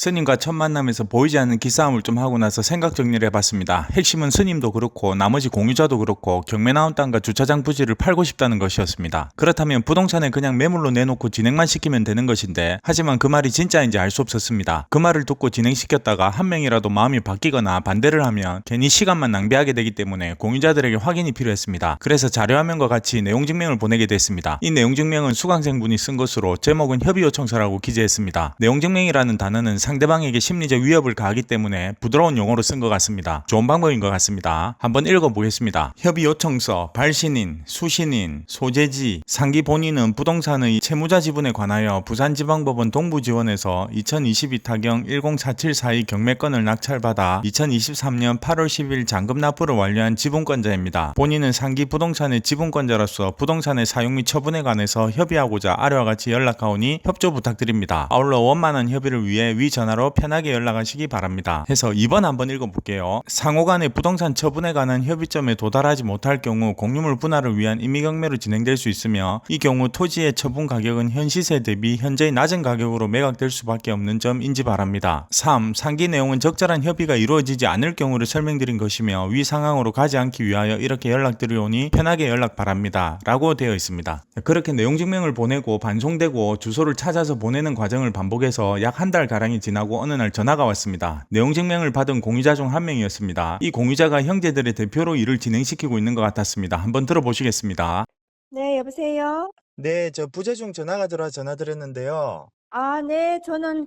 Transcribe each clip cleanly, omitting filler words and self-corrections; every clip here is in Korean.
스님과 첫 만남에서 보이지 않는 기싸움을 좀 하고 나서 생각 정리를 해봤습니다. 핵심은 스님도 그렇고 나머지 공유자도 그렇고 경매 나온 땅과 주차장 부지를 팔고 싶다는 것이었습니다. 그렇다면 부동산에 그냥 매물로 내놓고 진행만 시키면 되는 것인데, 하지만 그 말이 진짜인지 알 수 없었습니다. 그 말을 듣고 진행시켰다가 한 명이라도 마음이 바뀌거나 반대를 하면 괜히 시간만 낭비하게 되기 때문에 공유자들에게 확인이 필요했습니다. 그래서 자료화면과 같이 내용증명을 보내게 됐습니다. 이 내용증명은 수강생분이 쓴 것으로 제목은 협의요청서라고 기재했습니다. 내용증명이라는 단어는 상대방에게 심리적 위협을 가하기 때문에 부드러운 용어로 쓴 것 같습니다. 좋은 방법인 것 같습니다. 한번 읽어보겠습니다. 협의요청서, 발신인, 수신인, 소재지, 상기 본인은 부동산의 채무자 지분에 관하여 부산지방법원 동부지원에서 2022 타경 10474의 경매권을 낙찰받아 2023년 8월 10일 잔금 납부를 완료한 지분권자입니다. 본인은 상기 부동산의 지분권자로서 부동산의 사용 및 처분에 관해서 협의하고자 아래와 같이 연락하오니 협조 부탁드립니다. 아울러 원만한 협의를 위해 위 전화로 편하게 연락하시기 바랍니다. 해서 2번 한번 읽어볼게요. 상호간의 부동산 처분에 관한 협의점에 도달하지 못할 경우 공유물 분할을 위한 임의경매로 진행될 수 있으며, 이 경우 토지의 처분 가격은 현 시세 대비 현재의 낮은 가격으로 매각될 수밖에 없는 점 인지 바랍니다. 3. 상기 내용은 적절한 협의가 이루어지지 않을 경우를 설명드린 것이며 위 상황으로 가지 않기 위하여 이렇게 연락드리오니 편하게 연락 바랍니다. 라고 되어 있습니다. 그렇게 내용증명을 보내고 반송되고 주소를 찾아서 보내는 과정을 반복해서 약 한 달 가량이 지나고 어느 날 전화가 왔습니다. 내용증명을 받은 공유자 중 한 명이었습니다. 이 공유자가 형제들의 대표로 일을 진행시키고 있는 것 같았습니다. 한번 들어보시겠습니다. 네, 여보세요? 네, 저 부재중 전화가 들어와 전화드렸는데요. 아, 네, 저는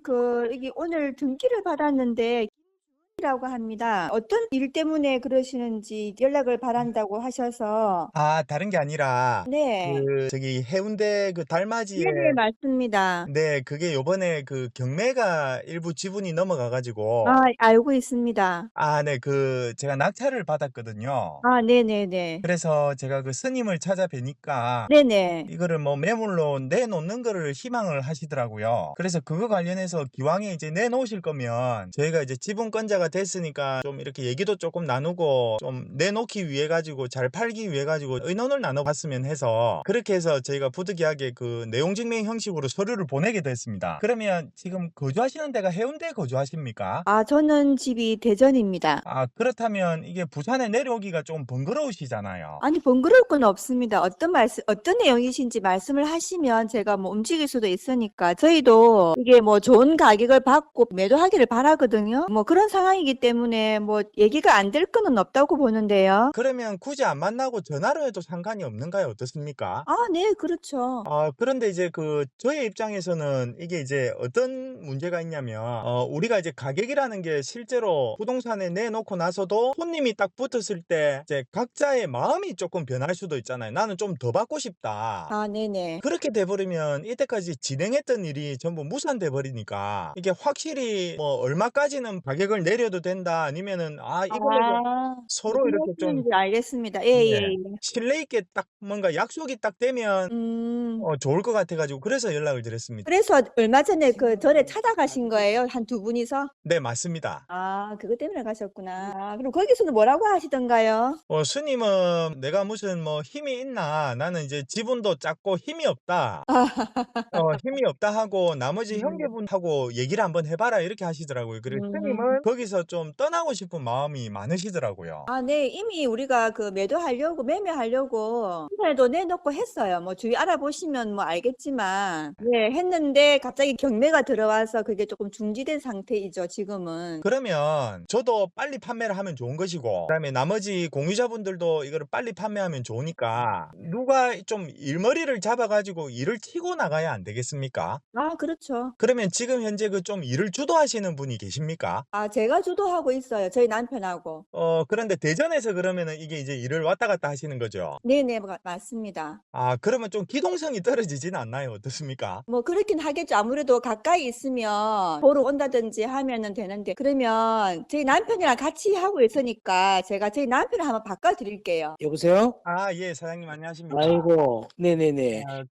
이게 오늘 등기를 받았는데, 김주은이라고 합니다. 어떤 일 때문에 그러시는지 연락을 바란다고 하셔서, 다른 게 아니라, 네, 저기 해운대 그 달맞이에, 네네, 맞습니다. 네, 그게 요번에 그 경매가 일부 지분이 넘어가가지고, 아, 알고 있습니다. 네, 제가 낙찰을 받았거든요. 아, 네네네. 그래서 제가 그 스님을 찾아뵈니까, 네네. 이거를 뭐 매물로 내놓는 거를 희망을 하시더라고요. 그래서 그거 관련해서 기왕에 이제 내놓으실 거면 저희가 이제 지분권자가 됐으니까 좀 이렇게 얘기도 조금 나누고 좀 내놓기 위해 가지고 잘 팔기 위해 가지고 의논을 나눠봤으면 해서, 그렇게 해서 저희가 부득이하게 그 내용증명 형식으로 서류를 보내게 됐습니다. 그러면 지금 거주하시는 데가 해운대에 거주하십니까? 아, 저는 집이 대전입니다. 그렇다면 이게 부산에 내려오기가 좀 번거로우시잖아요. 아니, 번거로울 건 없습니다. 어떤 내용이신지 말씀을 하시면 제가 뭐 움직일 수도 있으니까. 저희도 이게 뭐 좋은 가격을 받고 매도하기를 바라거든요. 뭐 그런 상황이기 때문에 뭐 얘기가 안 될 거는 없다고 보는데요. 그러면 굳이 안 만나고 전화로 해도 상관이 없는가요? 어떻습니까? 아, 네, 그렇죠. 그런데 이제 저의 입장에서는 이게 이제 어떤 문제가 있냐면, 우리가 이제 가격이라는 게 실제로 부동산에 내놓고 나서도 손님이 딱 붙었을 때 이제 각자의 마음이 조금 변할 수도 있잖아요. 나는 좀 더 받고 싶다. 아, 네네. 그렇게 돼버리면 이때까지 진행했던 일이 전부 무산돼 버리니까, 이게 확실히 뭐 얼마까지는 가격을 내려도 된다, 아니면은 이걸로 서로 무슨 이렇게 좀, 말씀인지 알겠습니다. 예, 예, 네, 예. 신뢰 있게 딱 뭔가 약속이 딱 되면 음, 좋을 것 같아 가지고 그래서 연락을 드렸습니다. 그래서 얼마 전에 절에 찾아가신 거예요? 한 두 분이서? 네, 맞습니다. 아, 그것 때문에 가셨구나. 아, 그럼 거기서는 뭐라고 하시던가요? 스님은 "내가 무슨 뭐 힘이 있나? 나는 이제 지분도 작고 힘이 없다. 힘이 없다." 하고 "나머지 음, 형제분하고 얘기를 한번 해 봐라." 이렇게 하시더라고요. 그리고 스님은 음. 거기서 좀 떠나고 싶은 마음이 많으시더라고요. 아, 네. 이미 우리가 매매하려고 인터넷도 내놓고 했어요. 뭐 주위 알아보시면 뭐 알겠지만. 네, 했는데 갑자기 경매가 들어와서 그게 조금 중지된 상태이죠, 지금은. 그러면 저도 빨리 판매를 하면 좋은 것이고, 그다음에 나머지 공유자분들도 이거를 빨리 판매하면 좋으니까 누가 좀 일머리를 잡아 가지고 일을 치고 나가야 안 되겠습니까? 아, 그렇죠. 그러면 지금 현재 좀 일을 주도하시는 분이 계십니까? 아, 제가 주도하고 있어요. 저희 남편하고. 그런데 대전에서 그러면은 이게 이제 일을 왔다 갔다 하시는 거죠? 네네, 맞습니다. 그러면 좀 기동성이 떨어지진 않나요? 어떻습니까? 뭐 그렇긴 하겠죠. 아무래도 가까이 있으면 보러 온다든지 하면은 되는데, 그러면 저희 남편이랑 같이 하고 있으니까 제가 저희 남편을 한번 바꿔드릴게요. 여보세요? 예, 사장님 안녕하십니까? 아이고, 네네네. 아,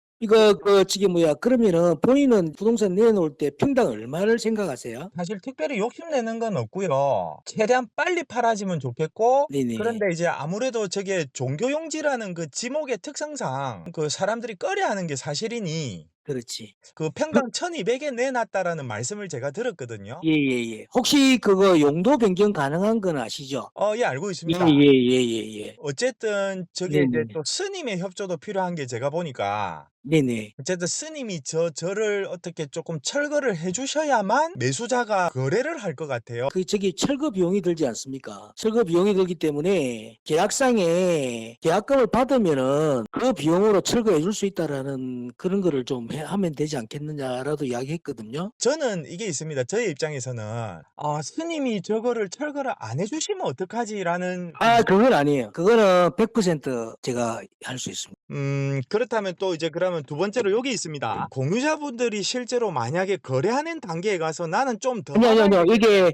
그러면은 본인은 부동산 내놓을 때 평당 얼마를 생각하세요? 사실 특별히 욕심내는 건 없고요. 최대한 빨리 팔아지면 좋겠고, 네네. 그런데 이제 아무래도 저게 종교용지라는 그 지목의 특성상 그 사람들이 꺼려하는 게 사실이니, 그렇지. 그 평당 1200에 내놨다라는 말씀을 제가 들었거든요. 예. 혹시 그거 용도 변경 가능한 건 아시죠? 예, 알고 있습니다. 예. 어쨌든 저게 이제 네네. 또 스님의 협조도 필요한 게 제가 보니까 네네. 어쨌든 스님이 저를 어떻게 조금 철거를 해 주셔야만 매수자가 거래를 할 것 같아요. 저기 철거 비용이 들지 않습니까? 철거 비용이 들기 때문에 계약상에 계약금을 받으면은 그 비용으로 철거해 줄 수 있다라는 그런 거를 좀 하면 되지 않겠느냐라도 이야기했거든요. 저는 이게 있습니다. 저의 입장에서는 스님이 저거를 철거를 안 해 주시면 어떡하지라는 그건 아니에요. 그거는 100% 제가 할 수 있습니다. 그렇다면 또 이제 그러면 두 번째로 여기 있습니다. 공유자분들이 실제로 만약에 거래하는 단계에 가서 나는 좀 더 아니요. 이게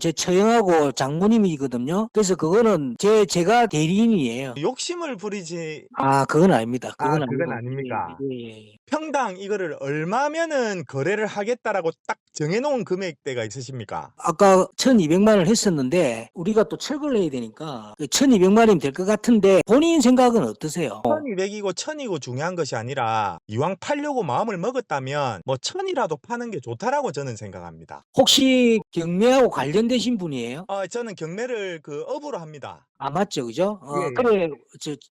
제 처형하고 장모님이거든요. 그래서 그거는 제가 대리인이에요. 욕심을 부리지. 그건 아닙니다. 그건 아니고. 아닙니까? 예. 평당 이거를 얼마면은 거래를 하겠다라고 딱 정해놓은 금액대가 있으십니까? 아까 1200만 원을 했었는데 우리가 또 철거를 해야 되니까 1200만 원이면 될 것 같은데 본인 생각은 어떠세요? 1200이고 1000이고 중요한 것이 아니라 이왕 팔려고 마음을 먹었다면 뭐 1000이라도 파는 게 좋다라고 저는 생각합니다. 혹시 경매하고 관련되신 분이에요? 저는 경매를 그 업으로 합니다. 맞죠, 그죠? 예. 그래,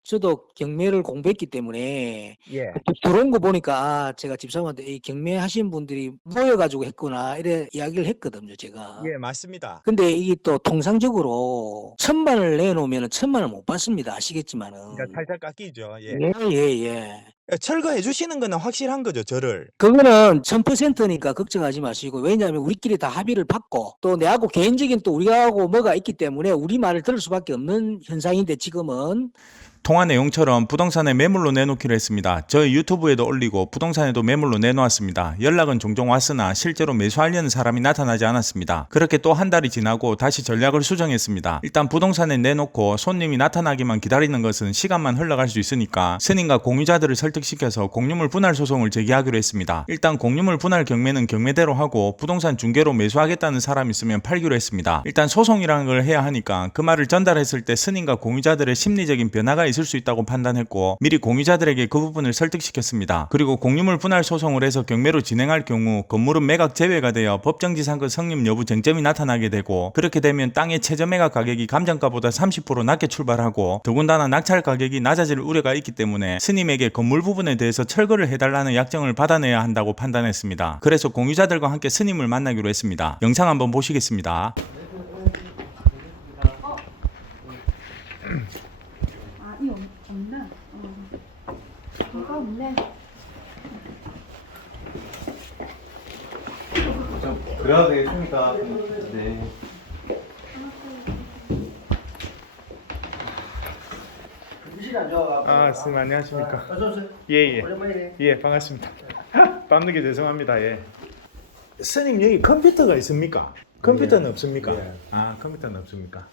저도 경매를 공부했기 때문에 예. 들어온 거 보니까 제가 집사람한테 이 경매 하신 분들이 모여가지고 했구나 이래 이야기를 했거든요, 제가. 예, 맞습니다. 근데 이게 또 통상적으로 1000만 원을 내놓으면 1000만 원 못 받습니다. 아시겠지만은. 그러니까 살짝 깎이죠. 예. 예. 철거해 주시는 거는 확실한 거죠, 저를. 그거는 1000%니까 걱정하지 마시고, 왜냐하면 우리끼리 다 합의를 받고 또 내하고 개인적인 또 우리하고 뭐가 있기 때문에 우리 말을 들을 수밖에 없는 현상인데 지금은 통화 내용처럼 부동산에 매물로 내놓기로 했습니다. 저희 유튜브에도 올리고 부동산에도 매물로 내놓았습니다. 연락은 종종 왔으나 실제로 매수하려는 사람이 나타나지 않았습니다. 그렇게 또 한 달이 지나고 다시 전략을 수정했습니다. 일단 부동산에 내놓고 손님이 나타나기만 기다리는 것은 시간만 흘러갈 수 있으니까 스님과 공유자들을 설득시켜서 공유물 분할 소송을 제기하기로 했습니다. 일단 공유물 분할 경매는 경매대로 하고 부동산 중개로 매수하겠다는 사람이 있으면 팔기로 했습니다. 일단 소송이라는 걸 해야 하니까 그 말을 전달했을 때 스님과 공유자들의 심리적인 변화가 있을 수 있다고 판단했고 미리 공유자들에게 그 부분을 설득시켰습니다. 그리고 공유물 분할 소송을 해서 경매로 진행할 경우 건물은 매각 제외가 되어 법정지상권 성립 여부 쟁점이 나타나게 되고 그렇게 되면 땅의 최저 매각 가격이 감정가보다 30% 낮게 출발하고 더군다나 낙찰 가격이 낮아질 우려가 있기 때문에 스님에게 건물 부분에 대해서 철거를 해달라는 약정을 받아내야 한다고 판단했습니다. 그래서 공유자들과 함께 스님을 만나기로 했습니다. 영상 한번 보시겠습니다. 이거 없나? 뭐가 없네. 그래야 되겠습니까? 네. 스님 안녕하십니까? 어서오세요. 예. 오랜만이네. 예, 반갑습니다. 밤늦게 죄송합니다. 예. 스님 여기 컴퓨터가 있습니까? 컴퓨터는 없습니까? 컴퓨터는 없습니까?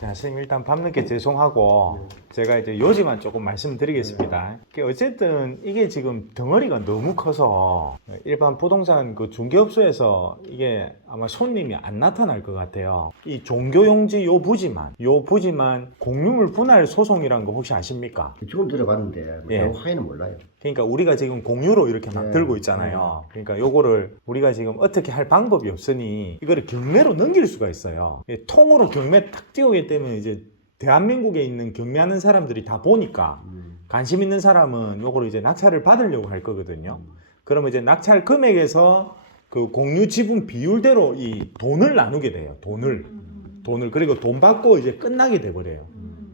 자, 스님 일단 밤늦게 죄송하고 제가 이제 요지만 조금 말씀드리겠습니다. 어쨌든 이게 지금 덩어리가 너무 커서 일반 부동산 그 중개업소에서 이게 아마 손님이 안 나타날 것 같아요. 이 종교용지 요 부지만 공유물 분할 소송이라는 거 혹시 아십니까? 조금 들어봤는데 예. 정확히는 몰라요. 그러니까 우리가 지금 공유로 이렇게 막 네. 들고 있잖아요. 그러니까 요거를 우리가 지금 어떻게 할 방법이 없으니 이거를 경매로 넘길 수가 있어요. 통으로 경매 탁 띄우게 되면 이제 대한민국에 있는 경매하는 사람들이 다 보니까 관심 있는 사람은 요거를 이제 낙찰을 받으려고 할 거거든요. 그러면 이제 낙찰 금액에서 그 공유 지분 비율대로 이 돈을 나누게 돼요. 돈을 그리고 돈 받고 이제 끝나게 돼 버려요.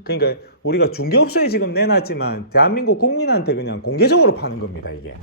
그러니까 우리가 중개업소에 지금 내놨지만 대한민국 국민한테 그냥 공개적으로 파는 겁니다, 이게.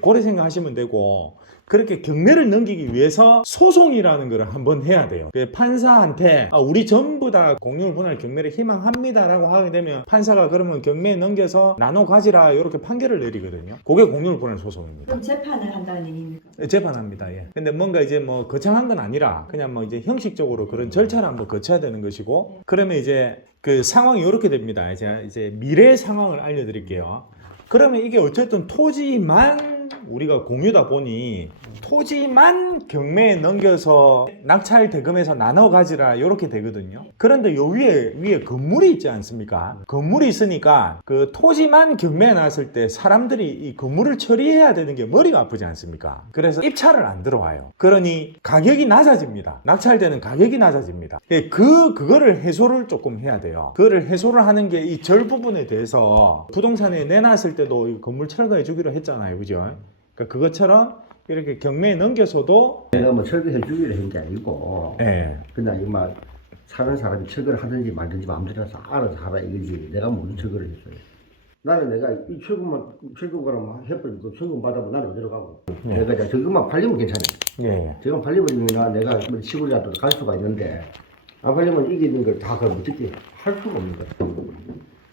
그렇게 생각하시면 되고, 그렇게 경매를 넘기기 위해서 소송이라는 걸 한번 해야 돼요. 판사한테 우리 전부 다 공유물 분할 경매를 희망합니다라고 하게 되면 판사가 그러면 경매에 넘겨서 나눠 가지라 이렇게 판결을 내리거든요. 그게 공유물 분할 소송입니다. 그럼 재판을 한다는 의미입니까? 재판합니다. 예. 근데 뭔가 이제 뭐 거창한 건 아니라 그냥 뭐 이제 형식적으로 그런 절차를 한번 거쳐야 되는 것이고, 그러면 이제 그 상황이 이렇게 됩니다. 제가 이제 미래 상황을 알려드릴게요. 그러면 이게 어쨌든 토지만 토지만 우리가 공유다 보니 토지만 경매에 넘겨서 낙찰 대금에서 나눠 가지라 이렇게 되거든요. 그런데 요 위에 건물이 있지 않습니까? 건물이 있으니까 그 토지만 경매에 나왔을 때 사람들이 이 건물을 처리해야 되는 게 머리가 아프지 않습니까? 그래서 입찰을 안 들어와요. 그러니 가격이 낮아집니다. 낙찰되는 가격이 낮아집니다. 그거를 해소를 조금 해야 돼요. 그거를 해소를 하는 게 이 절 부분에 대해서 부동산에 내놨을 때도 이 건물 철거해 주기로 했잖아요. 그죠? 그러니까 그것처럼 이렇게 경매에 넘겨서도 내가 뭐 철거해 주기로 한 게 아니고 예. 그냥 이마 사는 사람이 철거를 하든지 말든지 마음대로 해서 알아서 하라 이거지. 내가 무슨 철거를 했어요. 나는 내가 이 철거가라면 해버리고 철거 받아보면 나는 어디로 가고 내가 이제 저것만 팔리면 괜찮아. 예. 저건 팔려버리면 내가 시골이라도 갈 수가 있는데 안 팔리면 이게 있는 걸 다 그럼 어떻게 할 수가 없는 거야.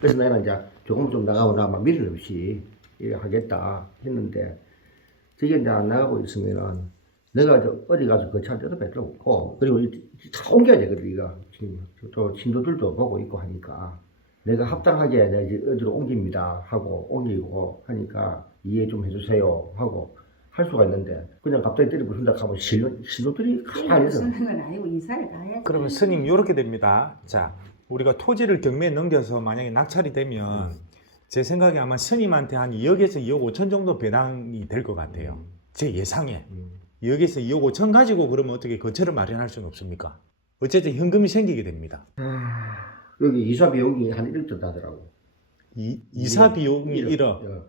그래서 내가 이제 조금 좀 나가거나 막 미련 없이 이래 하겠다 했는데 저게 이제 안 나가고 있으면은 내가 어디 가서 그 차 뜯어 뺄 없고 그리고 다 옮겨야 되거든. 이거 지금 또 친구들도 보고 있고 하니까 내가 합당하게 내가 이제 어디로 옮깁니다 하고 옮기고 하니까 이해 좀 해주세요 하고 할 수가 있는데 그냥 갑자기 때려 부순다 하면 신도들이 가만히 있어. 쓰는 건 아니고 이사를 가야지. 그러면 스님 이렇게 됩니다. 자, 우리가 토지를 경매에 넘겨서 만약에 낙찰이 되면 제 생각에 아마 스님한테 한 2억에서 2억 5천 정도 배당이 될 것 같아요. 제 예상에 2억에서 2억 5천 가지고 그러면 어떻게 거처를 마련할 수는 없습니까? 어쨌든 현금이 생기게 됩니다. 여기 이사 비용이 한 1억 정도 하더라고. 이사 비용이 1억.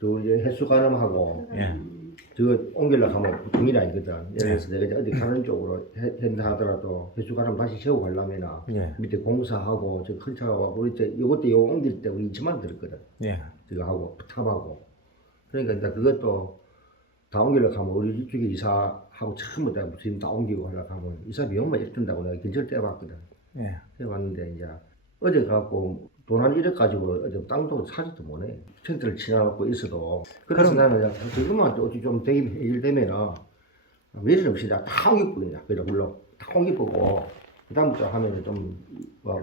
또 이제 횟수 가늠하고 예. 저거 옮기려고 하면 돈이 아니거든. 예를 들어서 내가 이제 어디 가는 쪽으로 한다 하더라도 횟수 가름 다시 세우고 가려면 예. 밑에 공사하고 저 큰 차하고 우리 때 요것도 요 옮길 때 우리 2천만 원 들었거든. 예. 저거 하고 탑하고. 그러니까 이제 그것도 다 옮기려고 하면 우리 이쪽에 이사하고 전부 다 지금 다 옮기고 하려고 하면 이사 비용만 이렇게 든다고 내가 근처를 떼봤거든. 예. 떼봤는데 이제 어제 갖고 돈 한 1억 가지고 어제 땅도 사지도 못해. 텐트를 치나갖고 있어도. 그래서 나는 그냥 그것만 어찌 좀 해결되면은 미련 없이 다 옮기쁘냐. 그래서 물론 다 옮기쁘고 그다음부터 하면은 좀뭐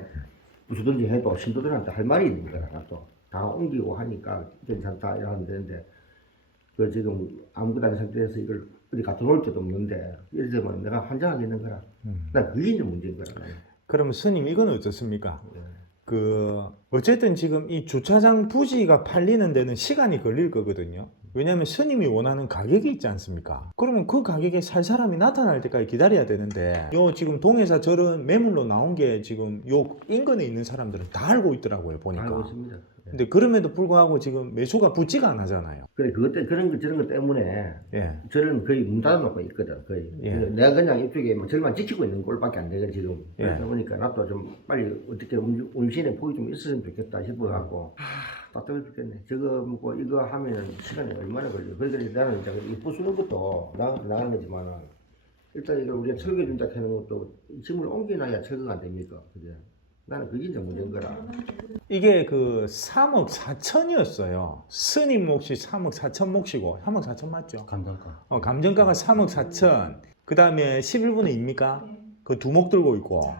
무슨든지 해도 신도들한테 할 말이 있는 거야. 또 다 옮기고 하니까 괜찮다 이러면 되는데 그 지금 아무것도 아닌 상태에서 이걸 어디 갖다 놓을 데도 없는데 이럴 때면 내가 환장하겠는 거라. 난 그게 이제 문제인 거라. 나는. 그러면 스님 이건 어떻습니까? 어쨌든 지금 이 주차장 부지가 팔리는 데는 시간이 걸릴 거거든요. 왜냐하면 스님이 원하는 가격이 있지 않습니까? 그러면 그 가격에 살 사람이 나타날 때까지 기다려야 되는데 요 지금 동해사 저런 매물로 나온 게 지금 요 인근에 있는 사람들은 다 알고 있더라고요 보니까. 알고 있습니다. 근데 그럼에도 불구하고 지금 매수가 붙지가 안 하잖아요. 그래 저런 것 때문에 예. 저는 거의 문 닫아놓고 있거든. 거의. 예. 내가 그냥 이쪽에 뭐 절만 지키고 있는 꼴밖에 안 되거든 지금. 예. 그러다 보니까 나도 좀 빨리 어떻게 운신에 폭이 좀 있었으면 좋겠다 싶어갖고 답답해 죽겠네. 저거 뭐 이거 하면은 시간이 얼마나 걸려. 그러니까 나는 이제 이 부수는 것도 나가는 거지만은 일단 이걸 우리가 철거해 준다 하는 것도 짐을 옮겨놔야 철거가 안 됩니까? 그게 나는 그게 이제 문제인 거라. 이게 그 3억 4천이었어요. 스님 몫이 3억 4천 몫이고 3억 4천 맞죠? 감정가. 감정가가 3억 4천. 그 다음에 11분의 2입니까? 그 두목 들고 있고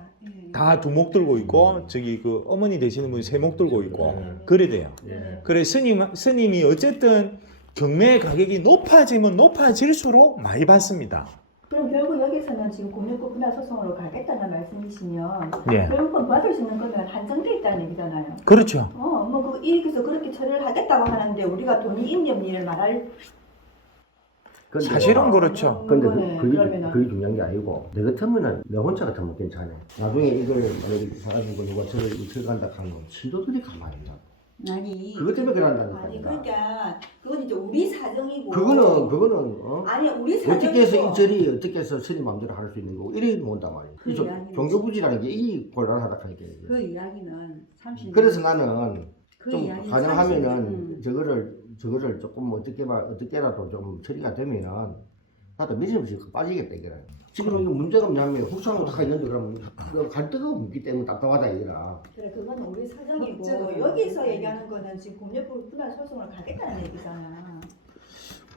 다 두목 들고 있고 저기 그 어머니 되시는 분이 세목 들고 있고 그래 돼요. 예. 그래 스님이 어쨌든 경매 가격이 높아지면 높아질수록 많이 받습니다. 그럼 결국 여기서는 지금 공유권 분할 소송으로 가겠다는 말씀이시면 예. 결국은 받을 수 있는 금액은 한정돼 있다는 얘기잖아요. 그렇죠. 뭐 여기서 그렇게 처리를 하겠다고 하는데 우리가 돈이 있니 없니를 말할 근데 사실은 그렇죠. 근데 거네, 그게 그러면은. 중요한 게 아니고 내 같으면은 내 혼자 같으면 괜찮아. 나중에 이걸 만약에 사가지고 누가 저를 들어간다 하면 신도들이 가만히 있나. 아니. 그것 때문에 그런다니까. 아니 그러니까 그건 이제 우리 사정이고 그거는 아니 우리 사정이고 어떻게 해서 이 절이 어떻게 해서 스님 마음대로 할 수 있는 거고 이래 못한단 말이야. 그 이 이야기는 종교부지라는 게 이 곤란하다 하니까. 그 이야기는 30년. 그래서 나는 그 좀 이야기는 가능하면은 30년. 저거를 조금 어떻게라도 좀 처리가 되면은 나도 미련없이 빠지겠다 이거라. 지금 이거 문제가 뭐냐면 국산으로 다 있는데 그러면 갈 데가 없기 때문에 답답하다 이거라. 그래 그건 우리 사정이고 법적으로. 여기서 얘기하는 거는 지금 공유권 분할 소송을 가겠다는 얘기잖아.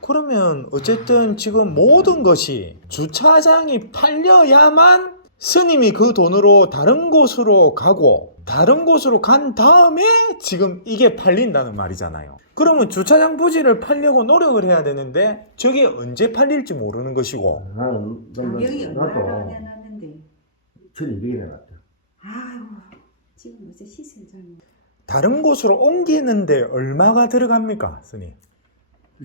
그러면 어쨌든 지금 모든 것이 주차장이 팔려야만 스님이 그 돈으로 다른 곳으로 가고 다른 곳으로 간 다음에 지금 이게 팔린다는 말이잖아요. 그러면 주차장 부지를 팔려고 노력을 해야 되는데 저게 언제 팔릴지 모르는 것이고. 나는 가격이 얼마나 나도 내놨는데. 1,200에 내놨다. 아이고 지금 어째 시세를 잘못. 다른 곳으로 옮기는데 얼마가 들어갑니까, 스님?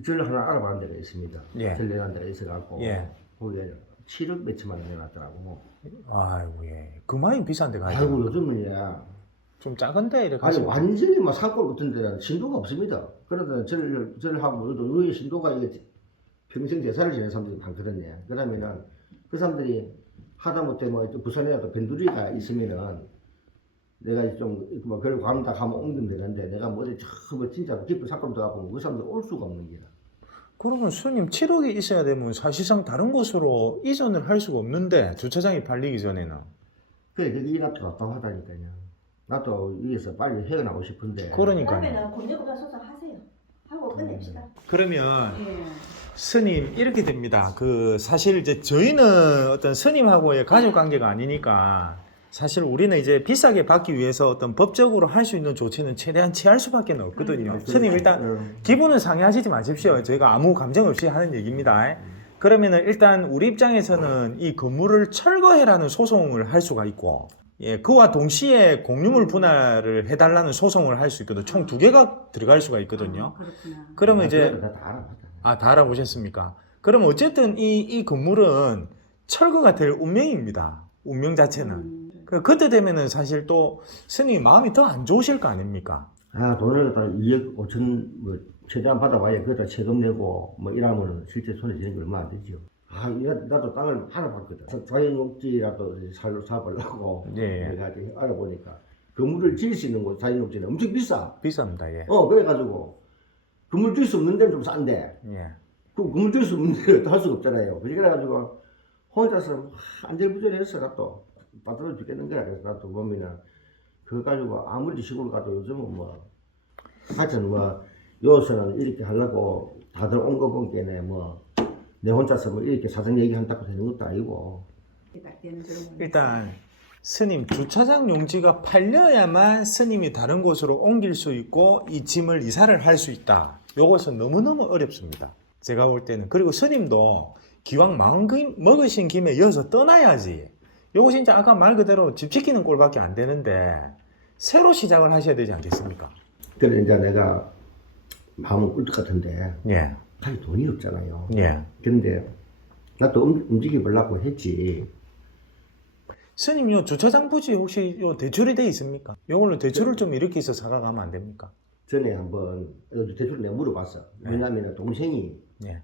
저를 하나 알아봤는 데가 있습니다. 예. 절 내놓은 데가 있어갖고 예. 거기에 7억 몇천만 원 내놨더라고. 아이고, 예. 그만이 비싼데 가야 아이고 돼. 요즘은 좀 작은데 이렇게 아니 하시면. 완전히 막 산골 같은 데는 신도가 없습니다. 그러다 저를 하고 의외 신도가 이게 평생 제사를 지낸 사람들이 많거든요. 그러면은 그 사람들이 하다못해 뭐 부산에라도 변두리가 있으면은 내가 좀뭐 그걸 관다 가면 옮기면 되는데 내가 뭐 어디 저 진짜 깊은 산골 들어가고 그 사람들 올 수가 없는 게라. 그러면 스님 7억이 있어야 되면 사실상 다른 곳으로 이전을 할 수가 없는데 주차장이 팔리기 전에는. 그래 그게 나도 답답하다니까요. 나도 위에서 빨리 헤어나고 싶은데. 그러니까요. 그러면은 공유보다 소송하세요. 하고 끝냅시다. 그러면 예. 스님 이렇게 됩니다. 그 사실 이제 저희는 어떤 스님하고의 가족 관계가 아니니까 사실 우리는 이제 비싸게 받기 위해서 어떤 법적으로 할 수 있는 조치는 최대한 취할 수밖에 없거든요. 스님 일단 기분은 상해하시지 마십시오. 저희가 아무 감정 없이 하는 얘기입니다. 그러면은 일단 우리 입장에서는 이 건물을 철거해라는 소송을 할 수가 있고, 예, 그와 동시에 공유물 분할을 해달라는 소송을 할 수 있거든요. 총 2개가 들어갈 수가 있거든요. 그렇구나. 그러면 이제 다 알아봤다. 다 알아보셨습니까? 그럼 어쨌든 이 건물은 철거가 될 운명입니다. 운명 자체는. 그때 되면은 사실 또 스님 마음이 더 안 좋으실 거 아닙니까? 아 돈을 갖다 2억 5천 뭐 최대한 받아봐야 그다 세금 내고 뭐 이러면은 실제 손에 쥐는 게 얼마 안 되죠. 아 나도 땅을 하나 봤거든. 자연녹지라도 사보려고 예. 내가 이제 알아보니까 건물을 지을 수 있는 곳 자연녹지는 엄청 비싸. 비쌉니다. 예. 그래가지고 건물 지을 수 없는 데는 좀 싼데 예. 그 건물 지을 수 없는 데는 할 수가 없잖아요. 그래가지고 혼자서 안절부절해서 나도 빠들어 죽겠는 거야. 그래서 나도 보면은 그거 가지고 아무리 시골 가도 요즘은 뭐 하여튼 뭐 요새는 이렇게 하려고 다들 온 거 보기에는 뭐 내 혼자서 뭐 이렇게 사정 얘기한다고 되는 것도 아니고. 일단 스님 주차장 용지가 팔려야만 스님이 다른 곳으로 옮길 수 있고 이 짐을 이사를 할 수 있다. 요것은 너무너무 어렵습니다. 제가 볼 때는. 그리고 스님도 기왕 마음 먹으신 김에 이어서 떠나야지. 요거 진짜 아까 말 그대로 집 지키는 꼴밖에 안 되는데 새로 시작을 하셔야 되지 않겠습니까? 그래 이제 내가 마음은 꿀 것 같은데 예. 사실 돈이 없잖아요. 예. 근데 나도 움직여 보려고 했지. 스님 요 주차장 부지 혹시 요 대출이 돼 있습니까? 요걸로 대출을 좀 이렇게 해서 사가가면 안 됩니까? 전에 한번 대출 내가 물어봤어. 왜냐면은 동생이 예.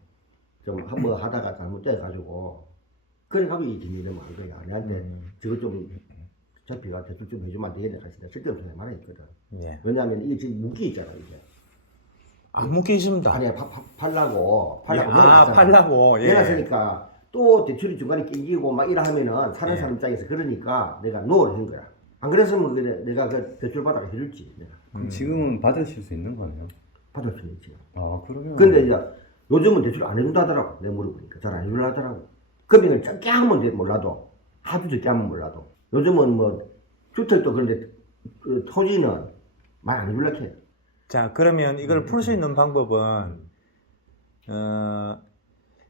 좀 한번 하다가 잘못돼가지고 그래가지고 이 김이 너무 안 거야. 나한테 저거 좀 잡히가 대출 좀 해주면 안 되겠냐 하시는데 쓸데없이 말했거든. 예. 왜냐면 이게 지금 묶이 있잖아 이게. 안 묶여 있습니다. 아니 팔라고 예. 내놨잖아. 팔라고. 예. 내놨으니까 또 대출이 중간에 끼기고 막 이러하면은 사는 예. 사람 입장에서 그러니까 내가 노를 한 거야. 안 그랬으면 내가 그 대출 받아가 해줄지 내가. 그럼 지금은 받으실 수 있는 거네요. 받을 수는 있지. 아, 그러면. 근데 이제 요즘은 대출 안 해준다 하더라고. 내가 물어보니까 잘 안 해준다 하더라고. 금액을 적게 하면 몰라도 하도 적게 하면 몰라도 요즘은 뭐 주택도 그런데 그 토지는 말 안 해줄라 해. 자, 그러면 이걸 풀 수 있는 방법은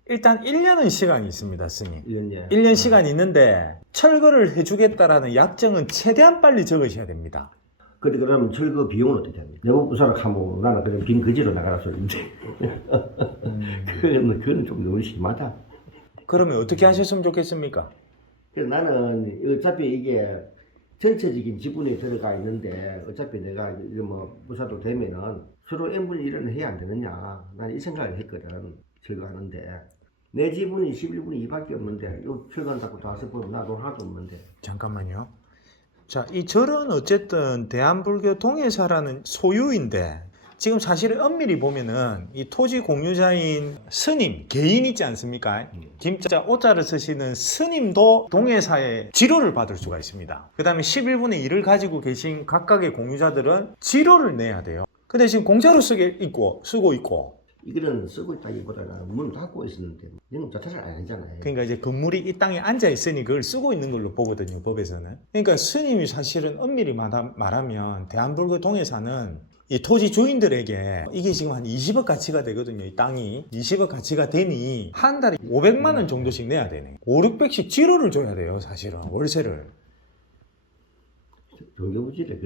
일단 1년은 시간이 있습니다, 스님. 1년 시간이 있는데 철거를 해주겠다라는 약정은 최대한 빨리 적으셔야 됩니다. 근데 그럼 철거 비용은 어떻게 합니까? 내가 부산을 가면 나는 그냥 빈 거지로 나가라 소리인데. 그거는 좀 너무 심하다. 그러면 어떻게 하셨으면 좋겠습니까? 그래서 나는 어차피 이게 전체적인 지분이 들어가 있는데 어차피 내가 이거 뭐 부사도 되면은 서로 n분의 1은 해야 안 되느냐. 나는 이 생각을 했거든. 철거하는데. 내 지분이 11분의 2밖에 없는데 요 철거한다고 다 써보면 나도 하나도 없는데. 잠깐만요. 자, 이 절은 어쨌든 대한불교 동해사라는 소유인데 지금 사실은 엄밀히 보면은 이 토지 공유자인 스님, 개인 있지 않습니까? 김자 오자를 쓰시는 스님도 동해사에 지료를 받을 수가 있습니다. 그 다음에 11분의 1을 가지고 계신 각각의 공유자들은 지료를 내야 돼요. 근데 지금 공짜로 쓰고 있고 이거는 쓰고 있다기보다는 문을 닫고 있었는데 이건 자체를 안 하잖아요. 그러니까 이제 건물이 이 땅에 앉아 있으니 그걸 쓰고 있는 걸로 보거든요, 법에서는. 그러니까 스님이 사실은 엄밀히 말하면 대한불교 동해사는 이 토지 주인들에게 이게 지금 한 20억 가치가 되거든요, 이 땅이. 20억 가치가 되니 한 달에 500만 원 정도씩 내야 되네. 5, 600씩 지로를 줘야 돼요, 사실은. 월세를. 종교부지를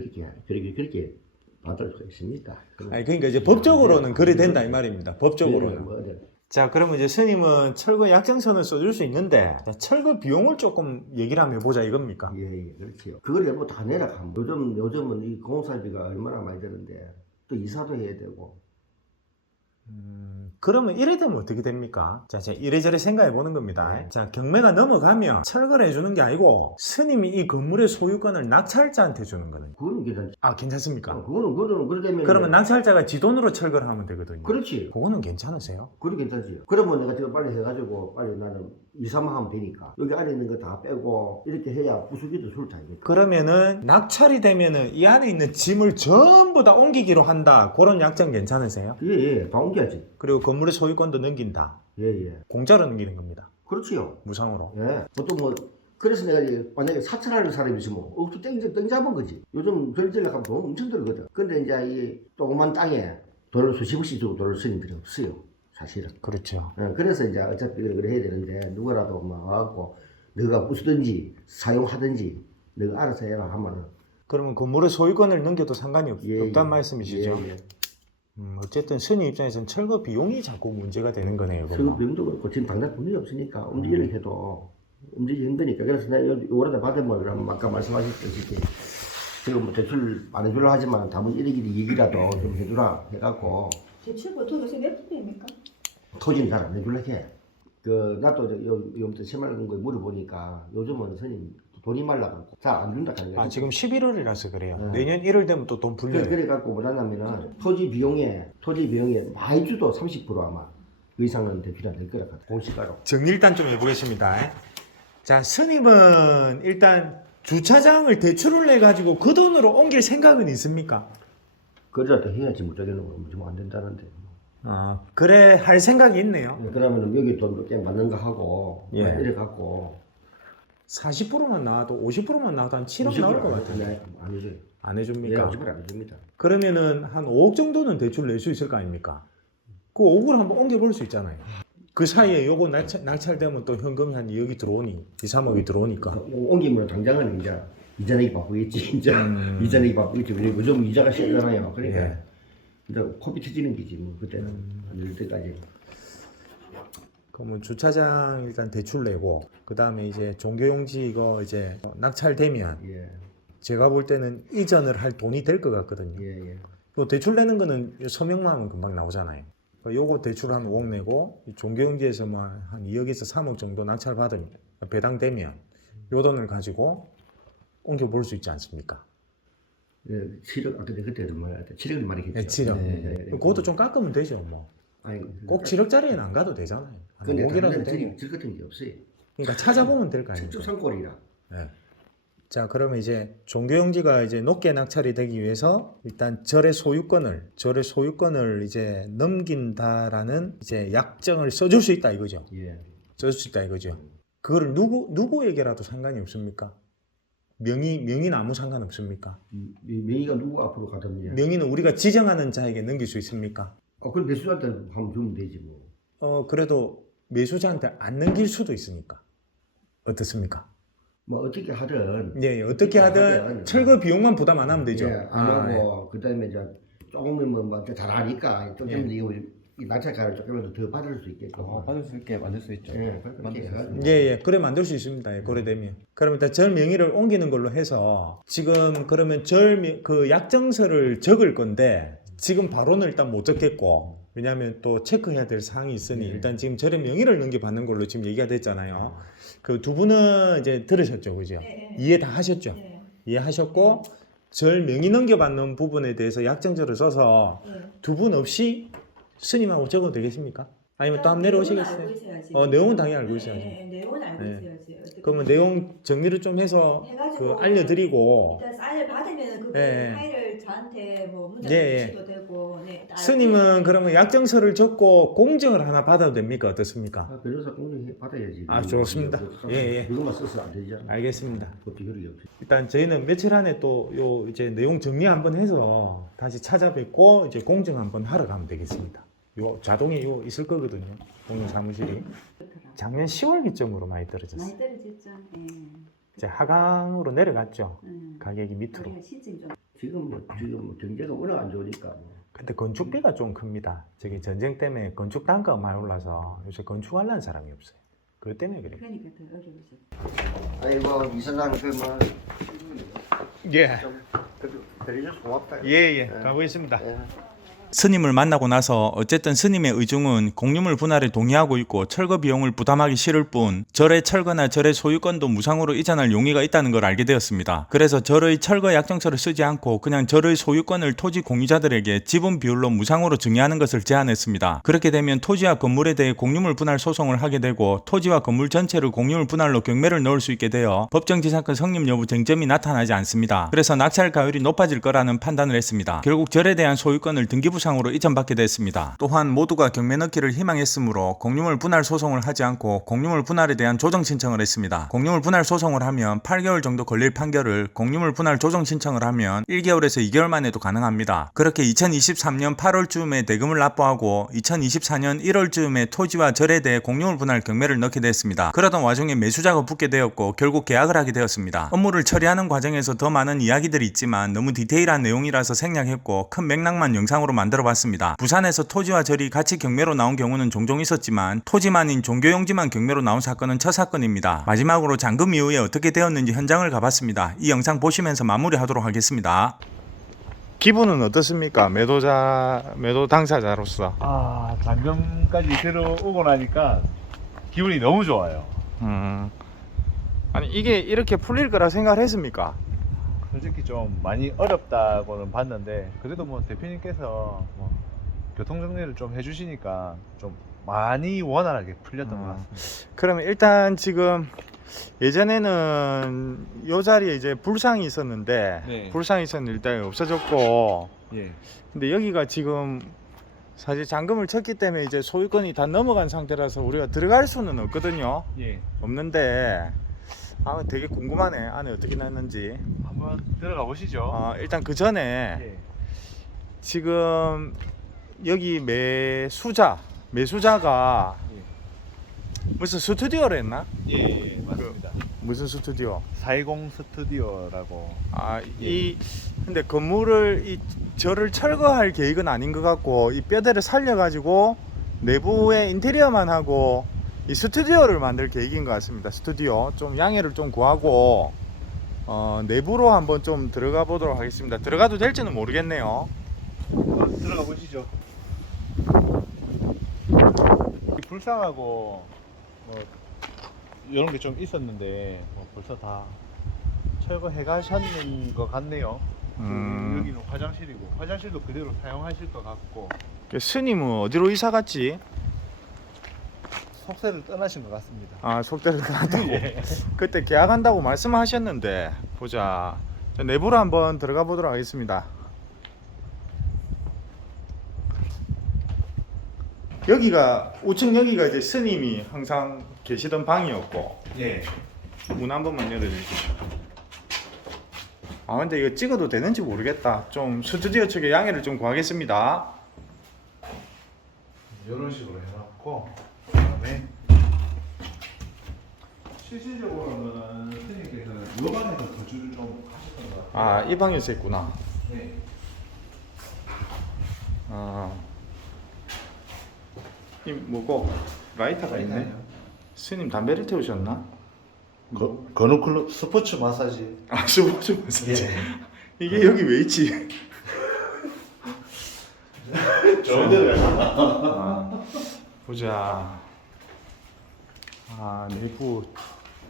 그렇게 받을 수 있습니다. 아니, 그러니까 이제 법적으로는 그래 된다 이 말입니다. 법적으로는. 뭐 어디 자, 그러면 이제 스님은 철거 약정선을 써줄 수 있는데 자, 철거 비용을 조금 얘기를 한번 해보자 이겁니까? 예, 그렇지요. 그걸 뭐 다 내라 하면 요즘은 이 공사비가 얼마나 많이 드는데 또 이사도 해야 되고. 그러면 이래 되면 어떻게 됩니까? 자, 제가 이래저래 생각해 보는 겁니다. 네. 자, 경매가 넘어가면 철거를 해주는 게 아니고 스님이 이 건물의 소유권을 낙찰자한테 주는 거는. 그거는 괜찮지. 아, 괜찮습니까? 그거는 그러면 그러면 낙찰자가 지 돈으로 철거를 하면 되거든요. 그렇지. 그거는 괜찮으세요? 그게 괜찮지. 그러면 내가 지금 빨리 해가지고 빨리 나는 이사만 하면 되니까 여기 안에 있는 거 다 빼고 이렇게 해야 부수기도 좋다니까. 그러면은 낙찰이 되면은 이 안에 있는 짐을 전부 다 옮기기로 한다. 그런 약정 괜찮으세요? 예, 다 옮겨야지. 그리고 건물의 소유권도 넘긴다. 예. 공짜로 넘기는 겁니다. 그렇지요. 무상으로. 예. 보통 뭐 그래서 내가 이제 만약에 사찰하는 사람이 있으면 억수 땡 잡은 거지. 요즘 절질러 가면 돈 엄청 들거든. 근데 이제 이 조그만 땅에 돈을 수십억씩 주고 돈을 스님들이 없어요. 사실은. 그렇죠. 예, 그래서 이제 어차피 그래 해야 되는데 누구라도 막 와갖고 너가 부수든지 사용하든지 너가 알아서 해라 하면은 그러면 건물의 소유권을 넘겨도 상관이 없단 말씀이시죠? 예. 어쨌든 스님 입장에서는 철거 비용이 자꾸 문제가 되는 거네요. 그리고 병도 그렇고 지금 당장 돈이 없으니까 움직이려고 해도 움직이기 힘드니까. 그래서 내가 요거라도 받으면 아까 말씀하셨듯이 지금 뭐 대출 안 해주려 하지만 담은 1억이니 2억이라도 좀 해주라 해갖고 대출 보통 요새 몇 프로입니까? 토지는 잘 안 해주려 해. 나도 요부터 새마른 거에 물어보니까 요즘은 스님 돈이 말라갖고 잘 안 준다 하는 거야. 아, 지금 11월이라서 그래요. 네. 내년 1월 되면 또 돈 불려요. 그래갖고 뭐냐면은 토지 비용에 많이 주도 30% 아마 그 이상은 대출이 안 될 거라 같아. 공시가로. 정리 일단 좀 해보겠습니다. 자, 스님은 일단 주차장을 대출을 내가지고 그 돈으로 옮길 생각은 있습니까? 그래도 해야지 무조건 뭐 안 된다는데. 아, 그래 할 생각이 있네요. 그러면은 여기 돈도 꽤 맞는 거 하고 예. 이래 갖고 40%만 나와도 50%만 나와도 한 7억 나올 것 같아요. 네, 아니죠. 안 예, 해줍니까? 50% 안 해줍니다. 그러면은 한 5억 정도는 대출 낼 수 있을 거 아닙니까? 그 5억을 한번 옮겨볼 수 있잖아요. 그 사이에 요거 낙찰되면 또 현금이 한 2억이 들어오니 2, 3억이 들어오니까. 옮기면 당장은 이제 이자내기 바쁘겠지. 이제 이자내기 바쁘겠지. 왜냐면 요즘 이자가 세잖아요. 그러니까 예. 이제 코피 터지는 게지 뭐 그때는 안 될 때까지. 그러면 주차장 일단 대출 내고 그 다음에 이제 종교용지 이거 이제 낙찰되면 예, 제가 볼 때는 이전을 할 돈이 될 것 같거든요. 예. 또 대출 내는 거는 서명만 하면 금방 나오잖아요. 그러니까 요거 대출하면 5억 내고 이 종교용지에서만 한 2억에서 3억 정도 낙찰 받으면 배당되면 요 돈을 가지고 옮겨볼 수 있지 않습니까? 예, 7억 아까 그때 얼마야? 7억을 말했겠죠. 네, 7억. 네. 그것도 좀 깎으면 되죠. 뭐. 아니, 꼭 7억짜리는 안 가도 되잖아요. 한 근데 5억이라도 다른 되고. 데는 질 같은 게 없어요. 그러니까 찾아보면 될 거 아닙니까? 직접 산골이라. 네. 자, 그러면 이제 종교용지가 이제 높게 낙찰이 되기 위해서 일단 절의 소유권을 이제 넘긴다라는 이제 약정을 써줄 수 있다 이거죠. 예. 써줄 수 있다 이거죠. 그거를 누구에게라도 상관이 없습니까? 명의는 아무 상관 없습니까? 이 명의가 누구 앞으로 가든지. 명의는 우리가 지정하는 자에게 넘길 수 있습니까? 그럼 매수자한테 하면 주면 되지 뭐. 그래도 매수자한테 안 넘길 수도 있으니까. 어떻습니까? 뭐 어떻게 하든. 예, 어떻게 하든 철거 비용만 부담 안 하면 되죠. 예, 안 하고 그다음에 이제 조금이면 뭐 잘하니까 좀 예. 이 낙찰가를 조금이라도 더 받을 수 있겠고. 받을 수 있게 만들 수 있죠. 예, 만들 수 있습니다. 예, 그래 만들 수 있습니다. 예, 거래되면. 그러면 일단 절 명의를 옮기는 걸로 해서 지금 그러면 그 약정서를 적을 건데 지금 바로는 일단 못 적겠고 왜냐하면 또 체크해야 될 사항이 있으니 일단 지금 절의 명의를 넘겨받는 걸로 지금 얘기가 됐잖아요. 그 두 분은 이제 들으셨죠, 그죠? 네. 이해 다 하셨죠? 네. 이해하셨고 절 명의 넘겨받는 부분에 대해서 약정서를 써서 네. 두 분 없이 스님하고 적어도 되겠습니까? 아니면 또 한번 내려오시겠어요? 내용은 내용은 당연히 알고 있어야지. 네, 내용은 알고 네. 있어야지. 어떻게 그러면 내용 정리를 좀 해서 해가지고 알려드리고 일단 사인을 받으면 그게 예, 예. 파일을 저한테 뭐 문자 예, 예. 주시도 되고 네, 스님은 그러면 약정서를 적고 공증을 하나 받아도 됩니까? 어떻습니까? 변호사 공증 받아야지. 아, 좋습니다. 예, 예. 이것만 써서 안 되잖아. 알겠습니다. 그것도 효력이 없지. 일단 저희는 며칠 안에 또 요 이제 내용 정리 한번 해서 다시 찾아뵙고 이제 공증 한번 하러 가면 되겠습니다. 요 자동이 요 있을 거거든요. 공증 사무실이. 작년 10월 기점으로 많이 떨어졌어요. 많이 떨어졌죠. 예. 이제 하강으로 내려갔죠. 음. 가격이 밑으로. 우리가 시즌 좀 지금 경제가 워낙 안 좋으니까 근데 건축비가 좀 큽니다. 저기 전쟁 때문에 건축 단가가 많이 올라서 요새 건축하려는 사람이 없어요. 그것 때문에 그래요. 그러니까 더 어려워졌죠. 아이고 이사장 그뭐 예. 좀 그래줘서 고맙다. 예. 가보겠습니다. 예. 스님을 만나고 나서 어쨌든 스님의 의중은 공유물 분할에 동의하고 있고 철거 비용을 부담하기 싫을 뿐 절의 철거나 절의 소유권도 무상으로 이전할 용의가 있다는 걸 알게 되었습니다. 그래서 절의 철거 약정서를 쓰지 않고 그냥 절의 소유권을 토지 공유자들에게 지분 비율로 무상으로 증여하는 것을 제안했습니다. 그렇게 되면 토지와 건물에 대해 공유물 분할 소송을 하게 되고 토지와 건물 전체를 공유물 분할로 경매를 넣을 수 있게 되어 법정지상권 성립 여부 쟁점이 나타나지 않습니다. 그래서 낙찰 가율이 높아질 거라는 판단을 했습니다. 결국 절에 대한 소유권을 등기부 상으로 이전받게 됐습니다. 또한 모두가 경매 넣기를 희망했으므로 공유물 분할 소송을 하지 않고 공유물 분할에 대한 조정 신청을 했습니다. 공유물 분할 소송을 하면 8개월 정도 걸릴 판결을 공유물 분할 조정 신청을 하면 1개월에서 2개월 만에도 가능합니다. 그렇게 2023년 8월쯤에 대금을 납부하고 2024년 1월쯤에 토지와 절에 대해 공유물 분할 경매를 넣게 됐습니다. 그러던 와중에 매수자가 붙게 되었고 결국 계약을 하게 되었습니다. 업무를 처리하는 과정에서 더 많은 이야기들이 있지만 너무 디테일한 내용이라서 생략했고 큰 맥락만 영상으로 만들어봤습니다. 부산에서 토지와 절이 같이 경매로 나온 경우는 종종 있었지만 토지만인 종교용지만 경매로 나온 사건은 첫 사건입니다. 마지막으로 잔금 이후에 어떻게 되었는지 현장을 가봤습니다. 이 영상 보시면서 마무리하도록 하겠습니다. 기분은 어떻습니까? 매도 당사자로서. 아, 잔금까지 들어오고 나니까 기분이 너무 좋아요. 아니 이게 이렇게 풀릴 거라 생각을 했습니까? 솔직히 좀 많이 어렵다고는 봤는데 그래도 뭐 대표님께서 뭐 교통정리를 좀 해주시니까 좀 많이 원활하게 풀렸던 것 같습니다. 그러면 일단 지금 예전에는 요 자리에 이제 불상이 있었는데 네. 불상이 있었는데 일단 없어졌고 예. 근데 여기가 지금 사실 잔금을 쳤기 때문에 이제 소유권이 다 넘어간 상태라서 우리가 들어갈 수는 없거든요. 예. 없는데 되게 궁금하네. 안에 어떻게 났는지. 한번 들어가 보시죠. 일단 그 전에 예. 지금 여기 매수자가 무슨 스튜디오를 했나? 예, 맞습니다. 무슨 스튜디오? 420 스튜디오라고. 근데 건물을 절을 철거할 계획은 아닌 것 같고 이 뼈대를 살려가지고 내부에 인테리어만 하고 이 스튜디오를 만들 계획인 것 같습니다. 스튜디오 좀 양해를 좀 구하고 내부로 한번 좀 들어가 보도록 하겠습니다. 들어가도 될지는 모르겠네요. 한번 들어가 보시죠. 불쌍하고 뭐 이런 게 좀 있었는데 뭐 벌써 다 철거해 가셨는 것 같네요. 여기는 화장실이고 화장실도 그대로 사용하실 것 같고 스님은 어디로 이사 갔지? 속세를 떠나신 것 같습니다. 속대를 갔다고. 예. 그때 계약한다고 말씀하셨는데 보자. 내부로 한번 들어가 보도록 하겠습니다. 여기가 5층 여기가 이제 스님이 항상 계시던 방이었고 예. 문 한 번만 열어주십시오. 근데 이거 찍어도 되는지 모르겠다. 좀 스튜디오 측에 양해를 좀 구하겠습니다. 이런 식으로 해놓고 그다음에 실질적으로는 스님께서 이 방에서 거주를 좀 하셨던 것 같아요. 이 방에서 했구나. 네. 이 뭐고 라이터가 있네. 스님 담배를 태우셨나? 건우클럽 스포츠 마사지. 스포츠 마사지. 이게 여기 왜 있지? 좋은 데를 보자. 내부.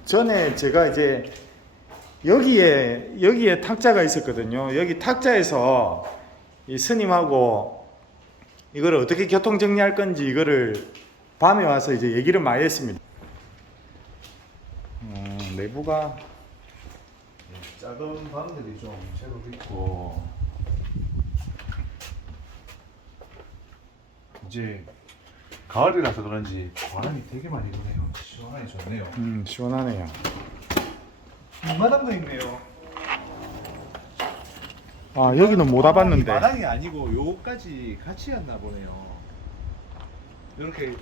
전에 제가 이제 여기에 탁자가 있었거든요. 여기 탁자에서 이 스님하고 이거를 어떻게 교통 정리할 건지 이거를 밤에 와서 이제 얘기를 많이 했습니다. 내부가 작은 방들이 좀 제법 있고 이제 가을이라서 그런지 바람이 되게 많이 부네요. 시원하게 좋네요. 시원하네요. 마당도 있네요. 아, 여기는 못 와봤는데. 마당이 아니고 요까지 같이 갔나 보네요. 이렇게 이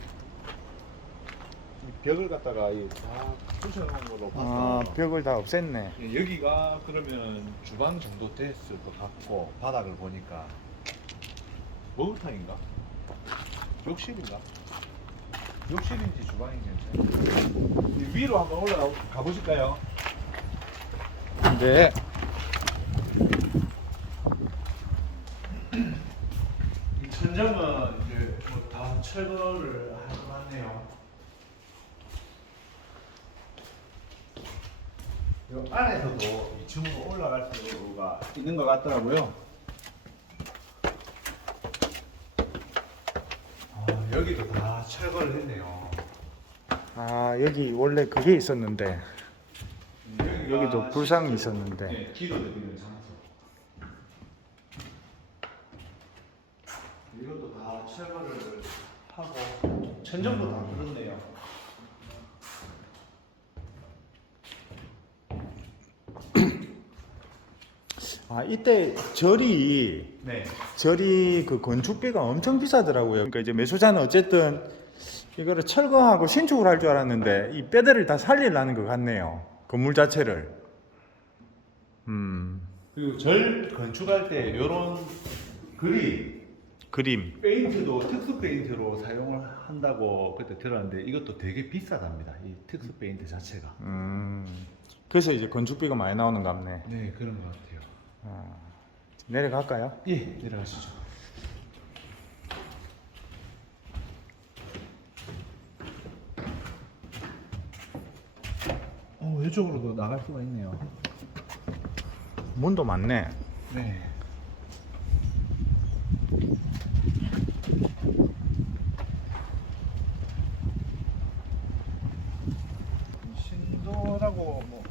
벽을 갖다가 다 부셔놓은 걸로 아, 봐서 벽을 다 없앴네. 예, 여기가 그러면 주방 정도 됐을 것 같고 바닥을 보니까 목욕탕인가? 욕실인가? 욕실인지 주방인지 위로 한번 올라가 보실까요? 네. 이 천장은 이제 다 철거를 하고 났네요. 이 안에서도 2층으로 올라갈 수가 있는 것 같더라고요. 여기도 다 철거를 했네요. 아, 여기 원래 그게 있었는데. 여기도 여기가 불상이 있었는데. 네, 기도드리는 장소. 이것도 다 철거를 하고 천정도 다 그렇네요. 아, 이때 절이 네. 그 건축비가 엄청 비싸더라고요. 그러니까 이제 매수자는 어쨌든 이거를 철거하고 신축을 할 줄 알았는데 이 뼈대를 다 살리려는 것 같네요. 건물 자체를. 그리고 절 건축할 때 이런 그림. 페인트도 특수 페인트로 사용을 한다고 그때 들었는데 이것도 되게 비싸답니다. 이 특수 페인트 자체가. 그래서 이제 건축비가 많이 나오는 것 같네. 네, 그런 것 같아요. 내려갈까요? 예, 내려가시죠. 이쪽으로도 나갈 수가 있네요. 문도 많네. 네. 신도라고 뭐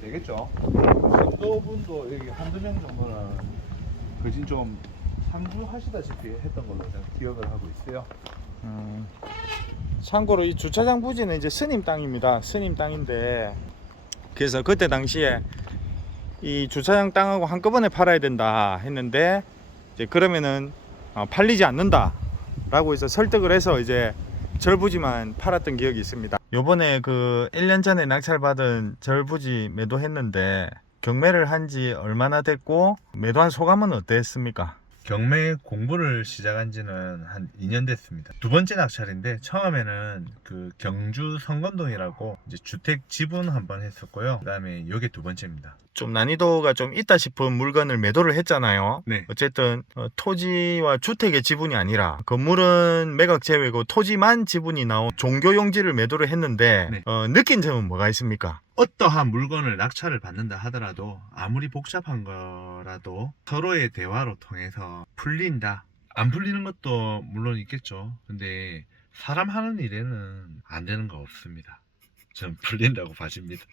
되겠죠. 신도분도 여기 한두 명 정도는 거진 좀 상주하시다시피 했던 걸로 제가 기억을 하고 있어요. 참고로 이 주차장 부지는 이제 스님 땅입니다. 스님 땅인데 그래서 그때 당시에 이 주차장 땅하고 한꺼번에 팔아야 된다 했는데 이제 그러면은 팔리지 않는다 라고 해서 설득을 해서 이제 절부지만 팔았던 기억이 있습니다. 요번에 그 1년 전에 낙찰받은 절부지 매도했는데 경매를 한 지 얼마나 됐고 매도한 소감은 어땠습니까? 경매 공부를 시작한 지는 한 2년 됐습니다. 두 번째 낙찰인데 처음에는 그 경주 성건동이라고 이제 주택 지분 한번 했었고요. 그 다음에 이게 두 번째입니다. 좀 난이도가 좀 있다 싶은 물건을 매도를 했잖아요. 네. 어쨌든 토지와 주택의 지분이 아니라 건물은 매각 제외고 토지만 지분이 나온 종교용지를 매도를 했는데 네. 느낀 점은 뭐가 있습니까? 어떠한 물건을 낙찰을 받는다 하더라도 아무리 복잡한 거라도 서로의 대화로 통해서 풀린다. 안 풀리는 것도 물론 있겠죠. 근데 사람 하는 일에는 안 되는 거 없습니다. 전 풀린다고 봐집니다.